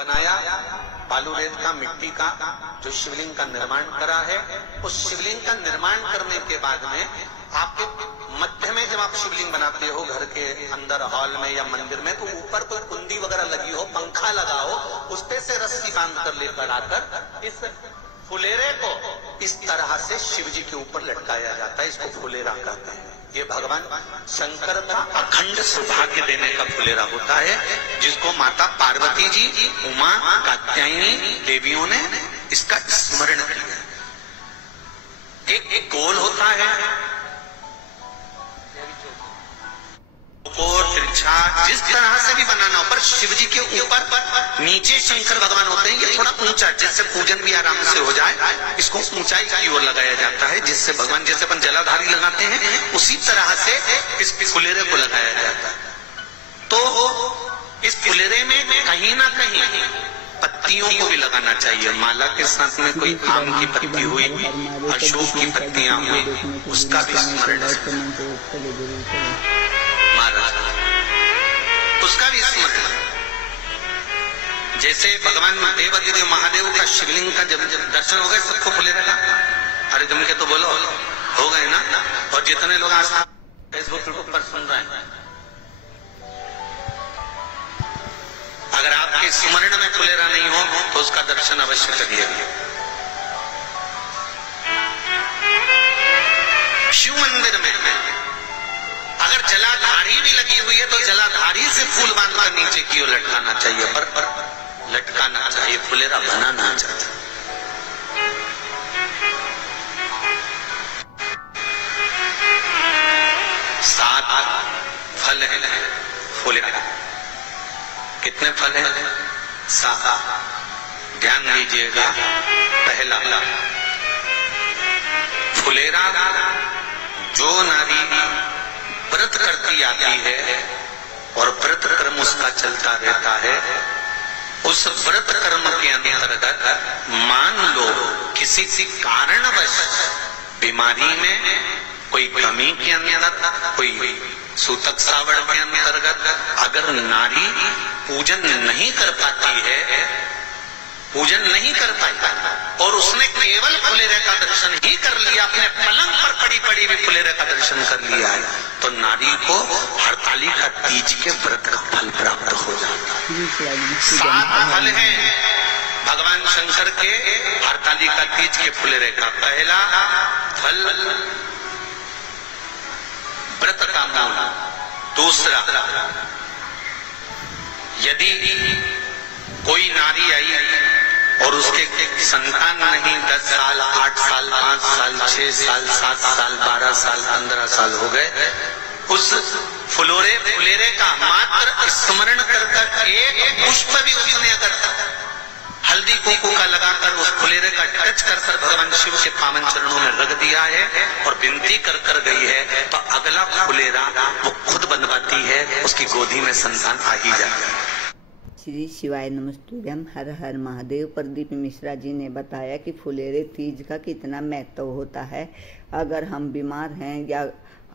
बनाया बालू रेत का, मिट्टी का, जो शिवलिंग का निर्माण करा है। उस शिवलिंग का निर्माण करने के बाद में आपके मध्य में जब आप शिवलिंग बनाते हो घर के अंदर हॉल में या मंदिर में, तो ऊपर कोई कुंडी वगैरह लगी हो, पंखा लगा हो, उस पे से रस्सी बांध कर लेकर आकर इस फुलेरे को इस तरह से शिव जी के ऊपर लटकाया जाता है। इसको फुलेरा कहते हैं। ये भगवान शंकर का अखंड सौभाग्य देने का फुलेरा होता है, जिसको माता पार्वती जी, उमा, कात्यायनी देवियों ने इसका स्मरण किया। एक गोल होता है, तिरछा, जिस तरह से भी बनाना हो, पर शिव जी के ऊपर नीचे शंकर भगवान होते हैं। ये थोड़ा ऊंचा, जिससे पूजन भी आराम से हो जाए, इसको ऊंचाई की ओर लगाया जाता है, जिससे भगवान, जैसे अपन जलाधारी लगाते हैं, उसी तरह से इस फुलेरे को लगाया जाता है। तो इस फुलेरे में कहीं ना कहीं पत्तियों को भी लगाना चाहिए। माला के साथ में कोई आम की पत्ती हुई, अशोक की पत्तियां हुई, उसका भी स्मरण, उसका भी स्मरण। जैसे भगवान देवाधिदेव महादेव का शिवलिंग का जब दर्शन हो गए सबको फुलेरा का, अरे जम के तो बोलो, हो गए ना। और जितने लोग आज फेसबुक पर सुन रहे हैं, अगर आपके स्मरण में फुलेरा नहीं हो तो उसका दर्शन अवश्य करिएगा। शिव मंदिर में अगर जलाधारी भी लगी हुई है तो जलाधारी से फूल बांधकर नीचे की ओर लटकाना चाहिए, पर लटकाना चाहिए, फुलेरा बनाना चाहिए। सात फल है फुलेरा। कितने फल है? सात। ध्यान दीजिएगा। पहला, फुलेरा जो नारी व्रत करती आती है और व्रत कर्म उसका चलता रहता है, उस व्रत कर्म के अंतर्गत मान लो किसी कारणवश बीमारी में, कोई कमी के अंतर्गत, कोई सूतक सावड़ के अंतर्गत अगर नारी पूजन नहीं कर पाती है, पूजन नहीं कर पाई और उसने केवल फुलेरे का दर्शन ही कर लिया, अपने पलंग पर पड़ी पड़ी भी फुलेरे का दर्शन कर लिया है, तो नारी को हरतालिका तीज के व्रत का फल प्राप्त हो जाता है। सात फल हैं भगवान शंकर के हरतालिका तीज के फुलेरे का। पहला फल व्रत का मूल। दूसरा, यदि कोई नारी आई और उसके संतान नहीं, 10 साल, 8 साल, 5 साल, 6 साल, 7 साल, 12 साल, 15 साल हो गए, उस फुलेरे का मात्र स्मरण कर एक पुष्प भी उसने अगर हल्दी कुंकू का लगाकर उस फुलेरे का टच कर भगवान शिव के पावन चरणों में रख दिया है और विनती कर गई है, तो अगला फुलेरा वो खुद बनवाती है, उसकी गोदी में संतान आ ही जाता है। श्री शिवाय नमस्तुभ्यम। हर हर महादेव। प्रदीप मिश्रा जी ने बताया कि फुलेरे तीज का कितना महत्व होता है। अगर हम बीमार हैं या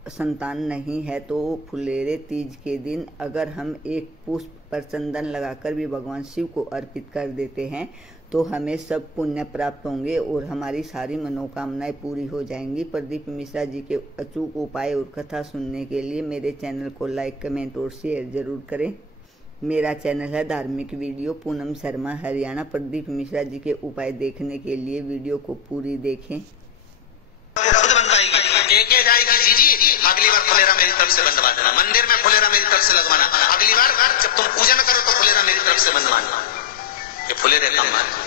संतान नहीं है तो फुलेरे तीज के दिन अगर हम एक पुष्प पर चंदन लगाकर भी भगवान शिव को अर्पित कर देते हैं तो हमें सब पुण्य प्राप्त होंगे और हमारी सारी मनोकामनाएं पूरी हो जाएंगी। प्रदीप मिश्रा जी के अचूक उपाय और कथा सुनने के लिए मेरे चैनल को लाइक, कमेंट और शेयर जरूर करें। मेरा चैनल है धार्मिक वीडियो पूनम शर्मा हरियाणा। प्रदीप मिश्रा जी के उपाय देखने के लिए वीडियो को पूरी देखें। खुद बनवाएगी, के जाएगी जी, अगली बार फुलेरा मेरी तरफ से बनवा देना, मंदिर में फुलेरा मेरी तरफ से लगवाना, अगली बार जब तुम पूजन करो तो फुलेरा मेरी तरफ से बनवाना। ये फुलेरे का महत्व।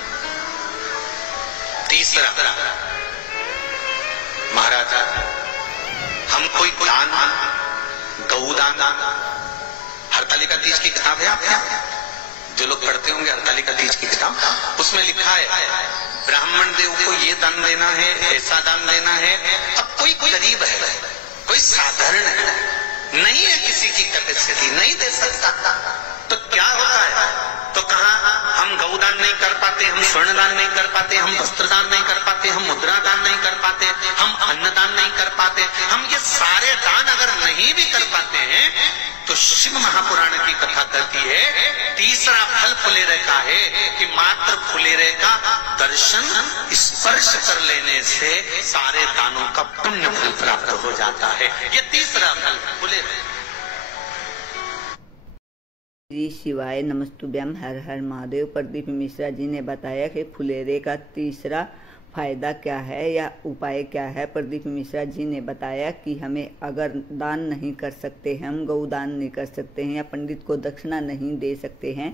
तीसरा, महाराज हम कोई दान, गौदान, हरतालिका तीज की किताब है आपके, जो लोग पढ़ते होंगे हरतालिका तीज की किताब, उसमें लिखा है ब्राह्मण देव को ये दान देना है, ऐसा दान देना है। अब कोई गरीब है, कोई साधारण है, नहीं है किसी की कैपेसिटी, नहीं दे सकता, तो क्या होता है? तो कहा हम गौदान नहीं कर पाते, हम स्वर्ण दान नहीं कर पाते, हम वस्त्र दान नहीं कर पाते, हम मुद्रा दान नहीं कर पाते, हम अन्नदान नहीं कर पाते, हम ये सारे दान अगर नहीं भी कर पाते हैं तो शिव महापुराण की कथा कहती है तीसरा फल फुलेरे का है कि मात्र फुलेरे का दर्शन स्पर्श कर लेने से सारे दानों का पुण्य फल प्राप्त हो जाता है। ये तीसरा फल फुलेरे। श्री शिवाय नमस्तुभ्यम। हर हर महादेव। प्रदीप मिश्रा जी ने बताया कि फुलेरे का तीसरा फायदा क्या है या उपाय क्या है। प्रदीप मिश्रा जी ने बताया कि हमें अगर दान नहीं कर सकते हैं, हम गौदान नहीं कर सकते हैं या पंडित को दक्षिणा नहीं दे सकते हैं,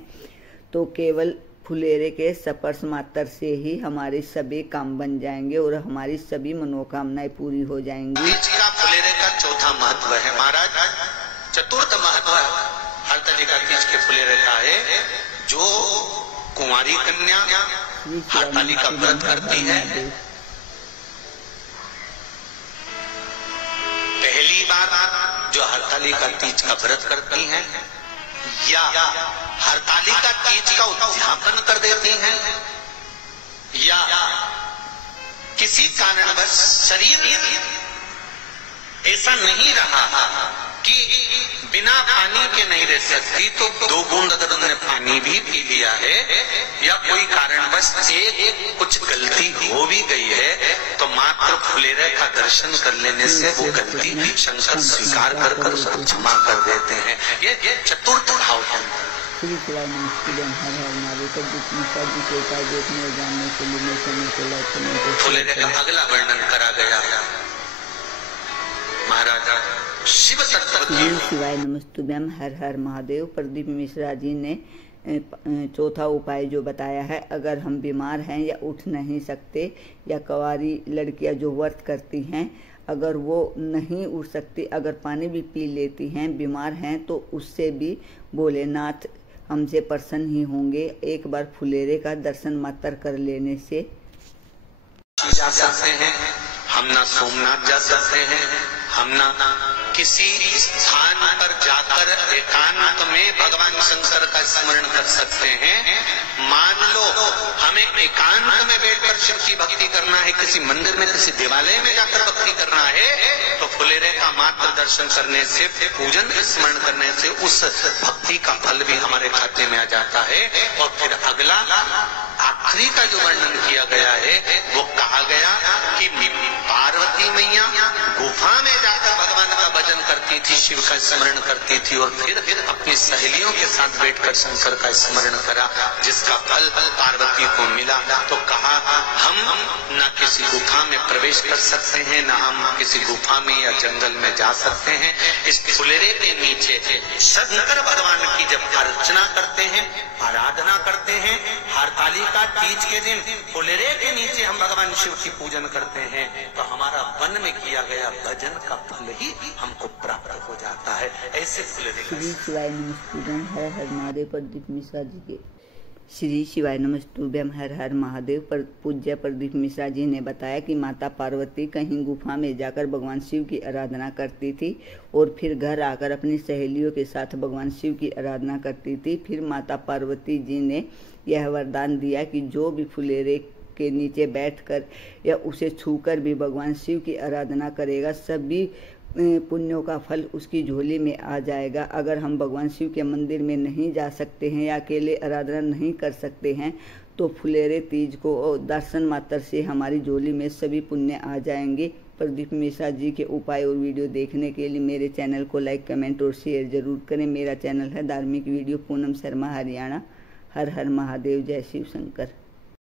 तो केवल फुलेरे के स्पर्श मात्र से ही हमारे सभी काम बन जाएंगे और हमारी सभी मनोकामनाएं पूरी हो जाएंगी। इसका फुलेरे का चौथा महत्व है महाराज। चतुर्थ महत्व हरताली का तीज के फुलेरे का है। जो कुंवारी कन्या हरताली का व्रत करती है, पहली बार जो हरताली का तीज का व्रत करती हैं या हरताली का तीज का उद्यापन कर देती हैं या किसी कारणवश शरीर ऐसा नहीं रहा कि बिना पानी के नहीं रह सकती, तो 2 बूंद अगर उन्होंने पानी भी पी लिया है या कोई कारणवश कुछ गलती हो भी गई है, तो मात्र फुलेरे का दर्शन कर लेने से वो गलती शंकर स्वीकार कर उसको क्षमा कर देते हैं। ये चतुर्थ भाव है। श्री शिवाय नमस्तुभ्यम। हर हर महादेव। प्रदीप मिश्रा जी के उपाय देखने और जानने के लिए मेरे चैनल को लाइक करें। फुलेरे का अगला वर्णन करा गया महाराजा शिव तत्व। श्री शिवाय नमस्तुभ्यम। हर हर महादेव। प्रदीप मिश्रा जी ने चौथा उपाय जो बताया है, अगर हम बीमार हैं या उठ नहीं सकते या कुंवारी लड़कियां जो व्रत करती हैं अगर वो नहीं उठ सकती, अगर पानी भी पी लेती हैं, बीमार हैं, तो उससे भी भोलेनाथ हमसे प्रसन्न ही होंगे। एक बार फुलेरे का दर्शन मात्र कर लेने से जा सकते हैं। हम ना सोमनाथ जा सकते हैं, हम ना किसी स्थान पर जाकर एकांत में भगवान शंकर का स्मरण कर सकते हैं। मान लो हमें एकांत में बैठकर शिव की भक्ति करना है, किसी मंदिर में किसी देवालय में जाकर भक्ति करना है, तो फुलेरे का मात्र दर्शन करने से, पूजन स्मरण करने से उस भक्ति का फल भी हमारे खाते में आ जाता है। और फिर अगला आखिरी का जो वर्णन किया गया है वो कहा गया कि पार्वती मैया गुफा में जाकर भगवान का भजन करती थी, शिव का स्मरण करती थी और फिर अपनी सहेलियों के साथ बैठकर शंकर का स्मरण करा, जिसका फल पार्वती को मिला। तो कहा हम न किसी गुफा में प्रवेश कर सकते हैं, न हम किसी गुफा में या जंगल में जा सकते हैं। इस फुलेरे के नीचे शंकर भगवान की जब अर्चना करते हैं, आराधना करते हैं, हरताली का तीज के दिन फुलेरे के नीचे हम भगवान शिव की पूजन करते हैं, तो हमारा वन में किया गया भजन का फल ही हमको प्राप्त हो जाता है। ऐसे फुलेरे। श्री शिवाय नमस्तुभ्यम। हर हर महादेव। प्रदीप मिश्रा जी के श्री शिवाय नमस्तुभ्यम। हर हर महादेव। पूज्य प्रदीप मिश्रा जी ने बताया कि माता पार्वती कहीं गुफा में जाकर भगवान शिव की आराधना करती थी और फिर घर आकर अपनी सहेलियों के साथ भगवान शिव की आराधना करती थी। फिर माता पार्वती जी ने यह वरदान दिया कि जो भी फुलेरे के नीचे बैठकर या उसे छूकर भी भगवान शिव की आराधना करेगा, सभी पुण्यों का फल उसकी झोली में आ जाएगा। अगर हम भगवान शिव के मंदिर में नहीं जा सकते हैं या अकेले आराधना नहीं कर सकते हैं, तो फुलेरे तीज को दर्शन मात्र से हमारी झोली में सभी पुण्य आ जाएंगे। प्रदीप मिश्रा जी के उपाय और वीडियो देखने के लिए मेरे चैनल को लाइक, कमेंट और शेयर जरूर करें। मेरा चैनल है धार्मिक वीडियो पूनम शर्मा हरियाणा। हर हर महादेव। जय शिव शंकर।